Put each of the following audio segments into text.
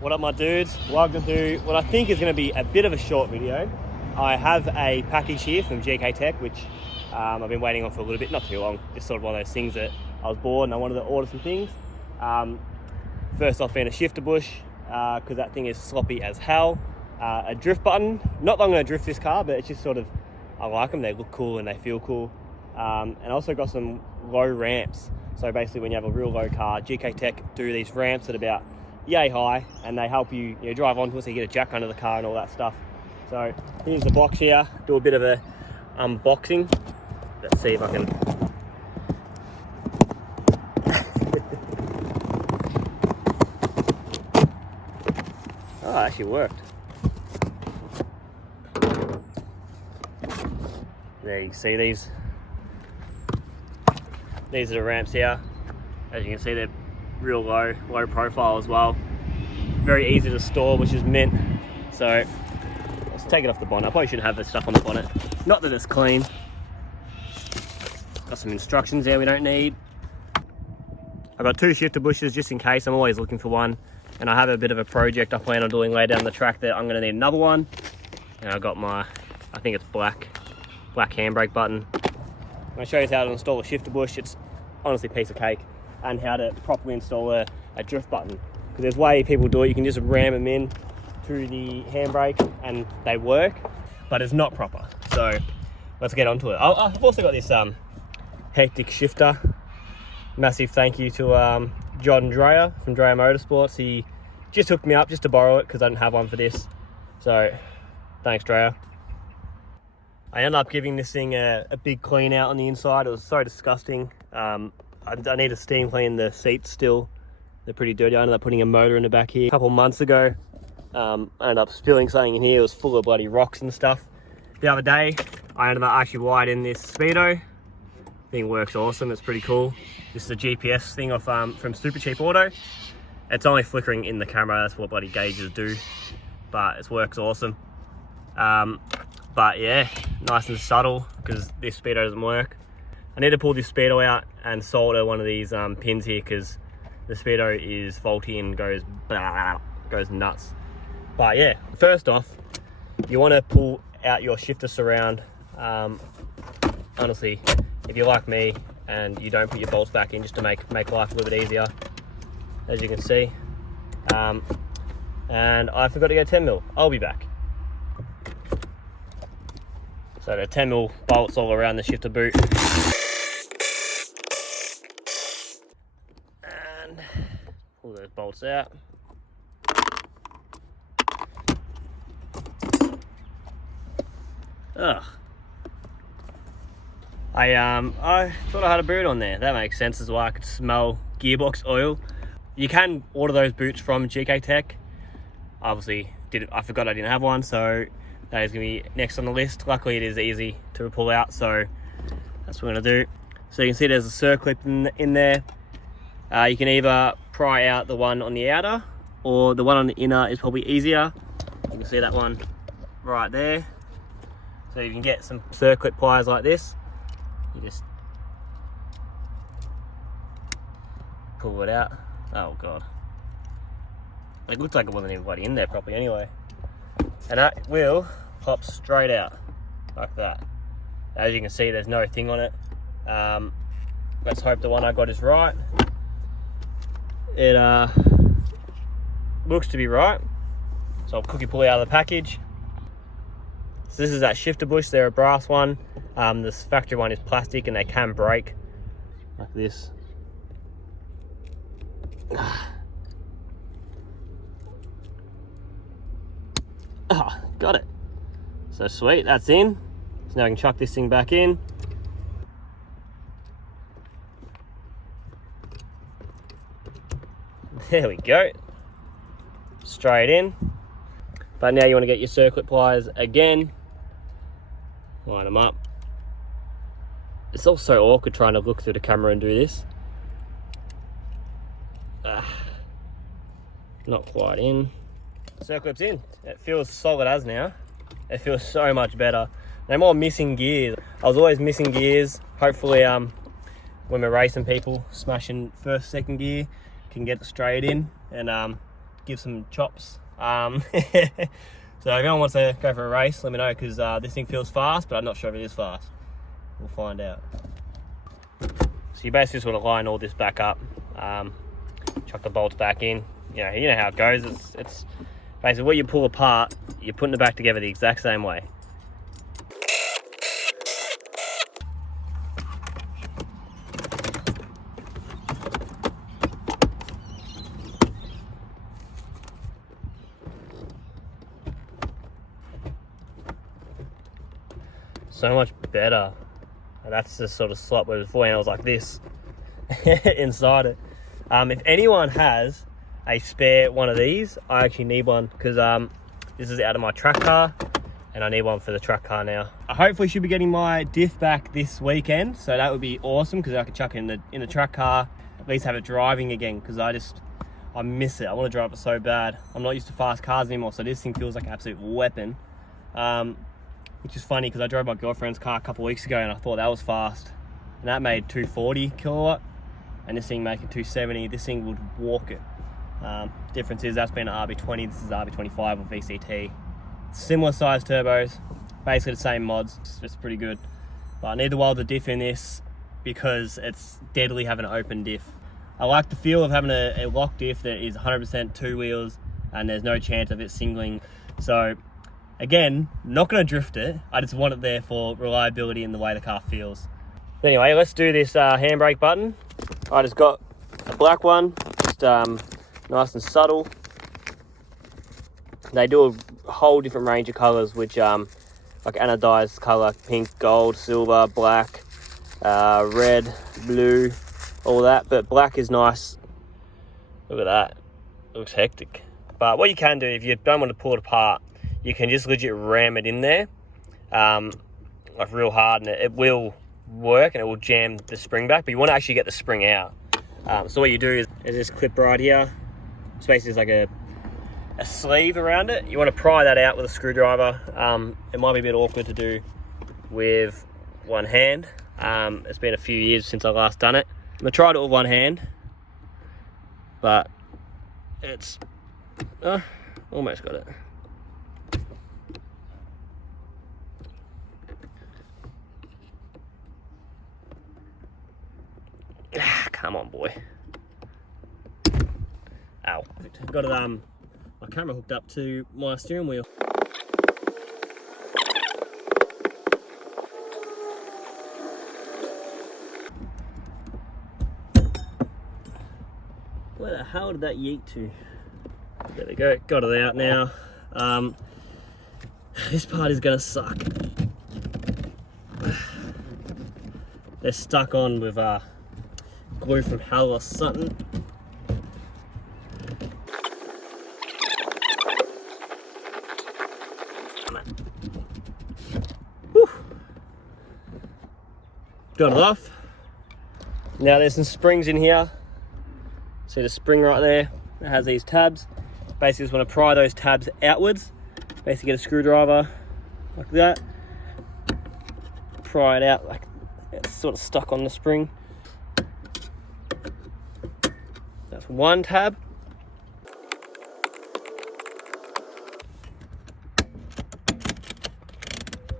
What up my dudes? Welcome to what I think is going to be a bit of a short video. I have a package here from Gktech, which I've been waiting on for a little bit, not too long. It's sort of one of those things that I was bored and I wanted to order some things. First off, found a shifter bush, because that thing is sloppy as hell. A drift button, not that I'm going to drift this car, but it's just sort of, I like them, they look cool and they feel cool. And also got some low ramps. So basically when you have a real low car, Gktech do these ramps at about yay high, and they help you, drive onto it so you get a jack under the car and all that stuff. So here's the box here, do a bit of a unboxing. Let's see if I can. Oh, it actually worked. There you can see these. These are the ramps here. As you can see, they're real low profile as well. Very easy to store, which is mint. So let's take it off the bonnet. I probably shouldn't have this stuff on the bonnet. Not that it's clean. Got some instructions there we don't need. I've got two shifter bushes just in case. I'm always looking for one. And I have a bit of a project I plan on doing later down the track that I'm going to need another one. And I've got my, I think it's black handbrake button. I'm going to show you how to install a shifter bush. It's honestly a piece of cake. And how to properly install a drift button. Because there's way people do it. You can just ram them in through the handbrake and they work, but it's not proper. So let's get onto it. I've also got this hectic shifter. Massive thank you to John Dreyer from Dreyer Motorsports. He just hooked me up just to borrow it because I didn't have one for this. So thanks, Dreyer. I ended up giving this thing a big clean out on the inside. It was so disgusting. I need to steam clean the seats still. They're pretty dirty. I ended up putting a motor in the back here a couple months ago. I ended up spilling something in here. It was full of bloody rocks and stuff. The other day, I ended up actually wired in this speedo. Thing works awesome. It's pretty cool. This is a GPS thing off from Super Cheap Auto. It's only flickering in the camera. That's what bloody gauges do. But it works awesome. But yeah, nice and subtle because this speedo doesn't work. I need to pull this speedo out and solder one of these pins here because the speedo is faulty and goes nuts. But yeah, first off, you want to pull out your shifter surround. Honestly, if you're like me and you don't put your bolts back in just to make life a little bit easier, as you can see. And I forgot to go 10mm. I'll be back. So the 10mm bolts all around the shifter boot. Pull those bolts out. Ugh. I thought I had a boot on there. That makes sense as well. I could smell gearbox oil. You can order those boots from Gktech. Obviously, I forgot I didn't have one, so that is going to be next on the list. Luckily, it is easy to pull out, so that's what we're going to do. So you can see there's a circlip in there. You can either pry out the one on the outer, or the one on the inner is probably easier. You can see that one right there. So you can get some circlip pliers like this. You just pull it out. Oh god. It looks like it wasn't even bloody in there properly anyway. And that will pop straight out like that. As you can see, there's no thing on it. Let's hope the one I got is right. It looks to be right. So I'll quickly pull it out of the package. So this is that shifter bush. They're a brass one. This factory one is plastic and they can break like this. Oh, got it. So sweet, that's in. So now I can chuck this thing back in. There we go. Straight in. But now you want to get your circlip pliers again. Line them up. It's all so awkward trying to look through the camera and do this. Not quite in. Circlip's in. It feels solid as now. It feels so much better. No more missing gears. I was always missing gears. Hopefully when we're racing people, smashing first, second gear, can get it straight in and give some chops. So if anyone wants to go for a race, let me know, because this thing feels fast, but I'm not sure if it is fast. We'll find out. So you basically just want to line all this back up, chuck the bolts back in. You know how it goes. It's basically what you pull apart, you're putting it back together the exact same way. So much better. That's the sort of slot where before I was like this inside it. If anyone has a spare one of these, I actually need one, because this is out of my track car and I need one for the track car now. I hopefully should be getting my diff back this weekend, so that would be awesome, because I could chuck it in the track car, at least have it driving again, because I miss it. I want to drive it so bad. I'm not used to fast cars anymore, so this thing feels like an absolute weapon. Which is funny, because I drove my girlfriend's car a couple of weeks ago and I thought that was fast, and that made 240 kilowatt, and this thing making 270. This thing would walk it. Difference is that's been an RB20, this is RB25 or VCT. Similar size turbos, basically the same mods. It's pretty good, but I need to weld the diff in this because it's deadly having an open diff. I like the feel of having a lock diff that is 100% two wheels and there's no chance of it singling. So again, not going to drift it. I just want it there for reliability and the way the car feels. Anyway, let's do this handbrake button. I just got a black one, just nice and subtle. They do a whole different range of colours, which like anodized colour, pink, gold, silver, black, red, blue, all that. But black is nice. Look at that. It looks hectic. But what you can do, if you don't want to pull it apart, you can just legit ram it in there, like real hard, and it will work and it will jam the spring back, but you want to actually get the spring out. So what you do is this clip right here. It's basically like a sleeve around it. You want to pry that out with a screwdriver. It might be a bit awkward to do with one hand. It's been a few years since I last done it. I'm going to try it with one hand, but it's almost got it. Come on, boy. Ow. Got it, my camera hooked up to my steering wheel. Where the hell did that yeet to? There we go, got it out now. This part is gonna suck. They're stuck on with glue from hell or something. Whew. Got it off. Now there's some springs in here. See the spring right there? It has these tabs. Basically just want to pry those tabs outwards. Basically get a screwdriver like that. Pry it out like it's sort of stuck on the spring. That's one tab.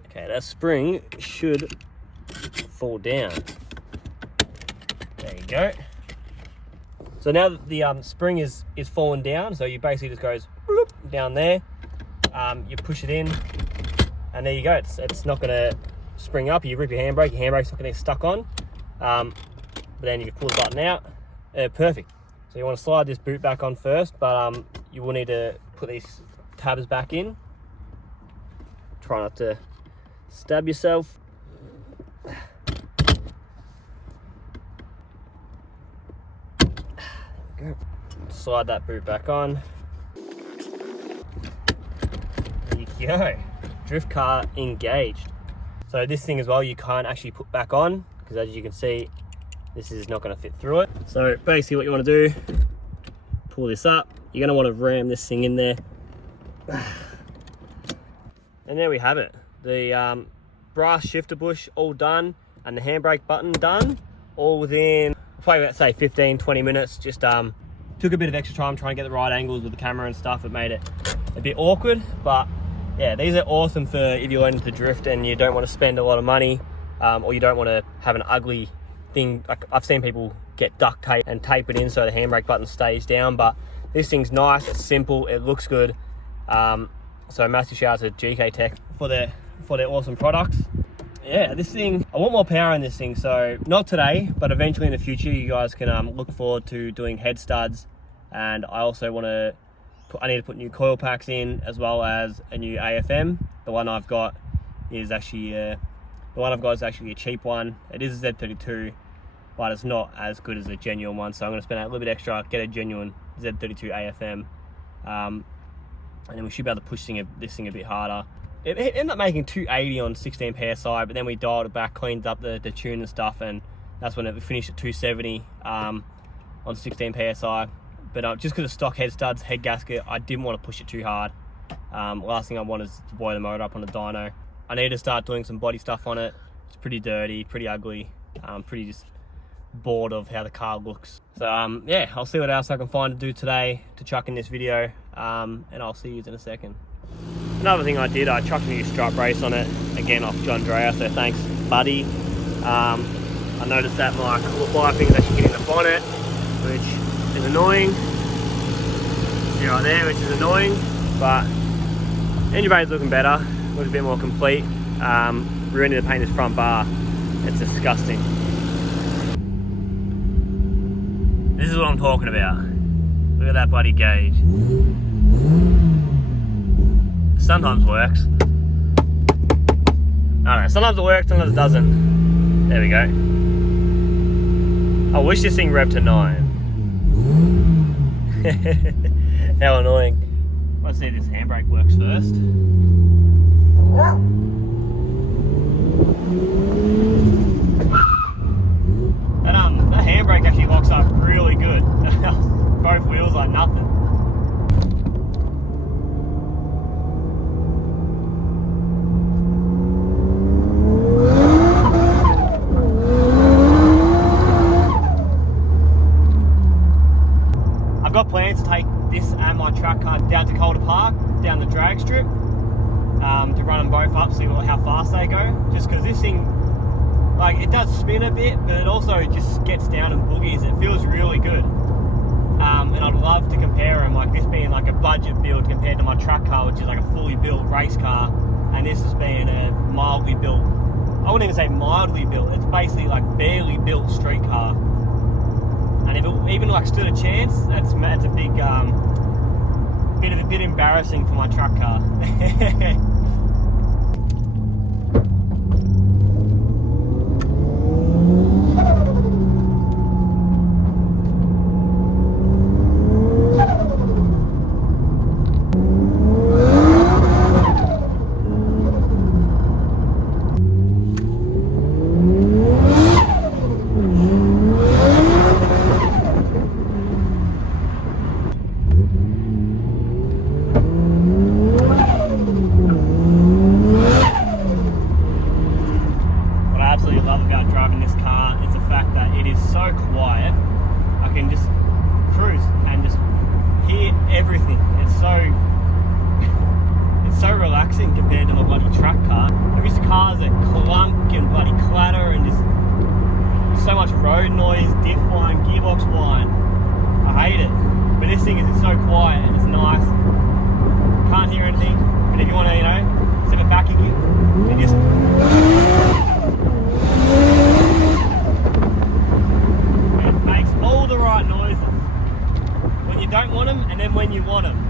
Okay, that spring should fall down. There you go. So now that the spring is falling down, so you basically just goes bloop, down there. You push it in, and there you go. It's not going to spring up. You rip your handbrake's not going to get stuck on. But then you can pull the button out. Perfect. So you want to slide this boot back on first, but you will need to put these tabs back in. Try not to stab yourself. Slide that boot back on. There you go. Drift car engaged. So this thing as well, you can't actually put back on, because as you can see, this is not going to fit through it. So basically what you want to do, pull this up. You're going to want to ram this thing in there. And there we have it. The brass shifter bush all done, and the handbrake button done, all within, probably about say 15-20 minutes. Just Took a bit of extra time trying to get the right angles with the camera and stuff. It made it a bit awkward, but yeah, these are awesome for if you're learning to drift and you don't want to spend a lot of money, or you don't want to have an ugly thing. Like I've seen people get duct tape and tape it in so the handbrake button stays down, but this thing's nice, it's simple, it looks good. So massive shout out to Gktech for their awesome products. Yeah, this thing, I want more power in this thing, so not today, but eventually in the future you guys can look forward to doing head studs. And I also want to I need to put new coil packs in, as well as a new AFM. The one I've got is actually a cheap one. It is a Z32, but it's not as good as a genuine one, so I'm going to spend a little bit extra, get a genuine Z32 AFM, and then we should be able to push this thing a bit harder. It ended up making 280 on 16 PSI, but then we dialed it back, cleaned up the tune and stuff, and that's when it finished at 270 on 16 PSI. But just because of stock head studs, head gasket, I didn't want to push it too hard. Last thing I want is to blow the motor up on the dyno. I need to start doing some body stuff on it. It's pretty dirty, pretty ugly, pretty just bored of how the car looks. So yeah, I'll see what else I can find to do today to chuck in this video, and I'll see you in a second. Another thing I did, I chucked a new strut brace on it, again off John Dreyer, so thanks buddy. I noticed that my wiping is actually hitting the bonnet, which is annoying. See right there, which is annoying, but engine bay's looking better, looks a bit more complete. We really need to paint this front bar, it's disgusting. This is what I'm talking about. Look at that bloody gauge. Sometimes works. I don't know, sometimes it works, sometimes it doesn't. There we go. I wish this thing revved to 9. How annoying. Let's see if this handbrake works first. That handbrake actually locks up really good. Both wheels like nothing. I've got plans to take this and my track car down to Calder Park, down the drag strip, to run them both up, see how fast they go. Just because this thing, like, it does spin a bit, but it also just gets down and boogies. It feels really good. And I'd love to compare them, like this being like a budget build compared to my track car, which is like a fully built race car, and this is being a mildly built, I wouldn't even say mildly built, it's basically like barely built street car. And if it even like stood a chance, that's a big bit embarrassing for my truck car. Compared to my bloody truck car. I'm used to cars that clunk and bloody clatter and just so much road noise, diff whine, gearbox whine. I hate it. But this thing is so quiet and it's nice. Can't hear anything. But if you want to, you know, step it back again and just it makes all the right noises. When you don't want them and then when you want them.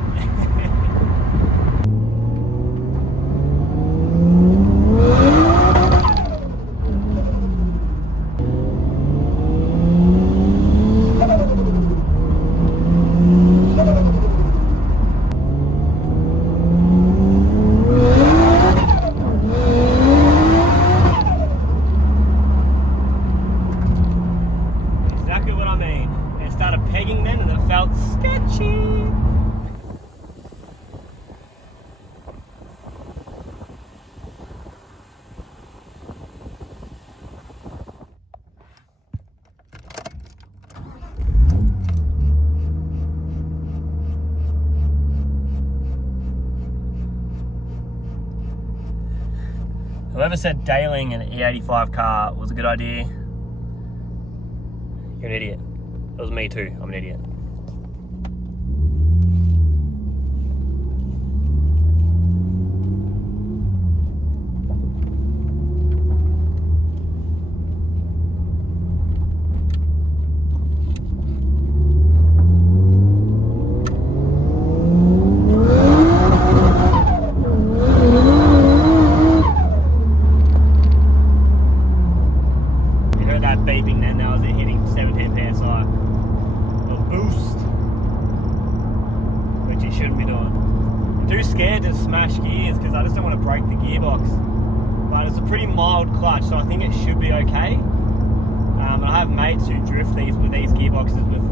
Whoever said dailing an E85 car was a good idea, you're an idiot. It was me too, I'm an idiot. Beeping then, now as they're hitting 17 psi of boost, which you shouldn't be doing. I'm too scared to smash gears because I just don't want to break the gearbox, but it's a pretty mild clutch, so I think it should be okay. And I have mates who drift these with these gearboxes with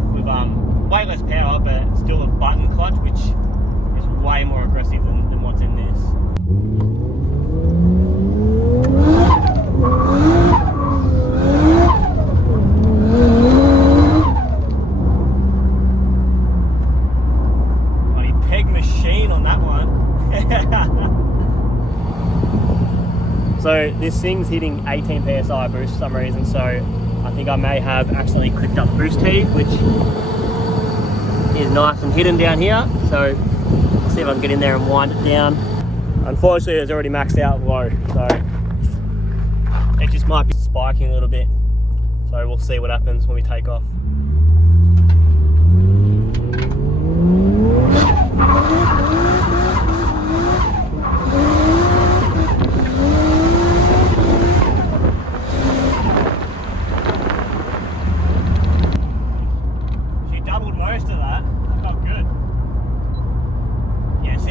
way less power, but still a button clutch, which is way more aggressive than what's in this. So this thing's hitting 18 psi boost for some reason, so I think I may have accidentally clicked up boost heat, which is nice and hidden down here. So let's see if I can get in there and wind it down. Unfortunately, it's already maxed out low, so it just might be spiking a little bit. So we'll see what happens when we take off.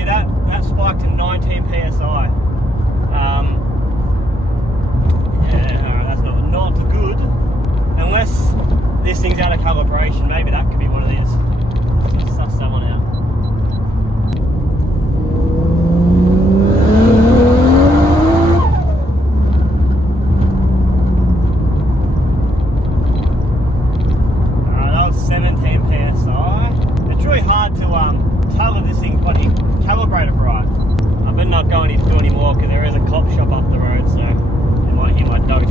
That spiked to 19 psi. Yeah, that's not good. Unless this thing's out of calibration, maybe that could be what it is. Let's suss that one out. That was 17 psi. It's really hard to tell if this thing's bloody calibrated right. I better not go and do any more because there is a cop shop up the road, so they might hear my dose.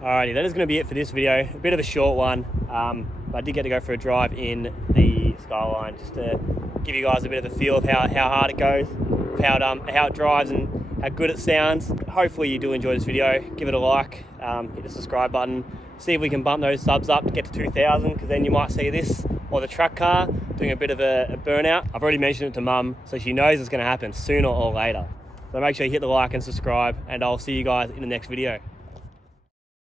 Alrighty, that is going to be it for this video. A bit of a short one, but I did get to go for a drive in the Skyline just to give you guys a bit of a feel of how hard it goes, how it drives and how good it sounds. Hopefully you do enjoy this video. Give it a like, hit the subscribe button, see if we can bump those subs up to get to 2,000, because then you might see this or the truck car doing a bit of a burnout. I've already mentioned it to Mum, so she knows it's going to happen sooner or later. So make sure you hit the like and subscribe, and I'll see you guys in the next video.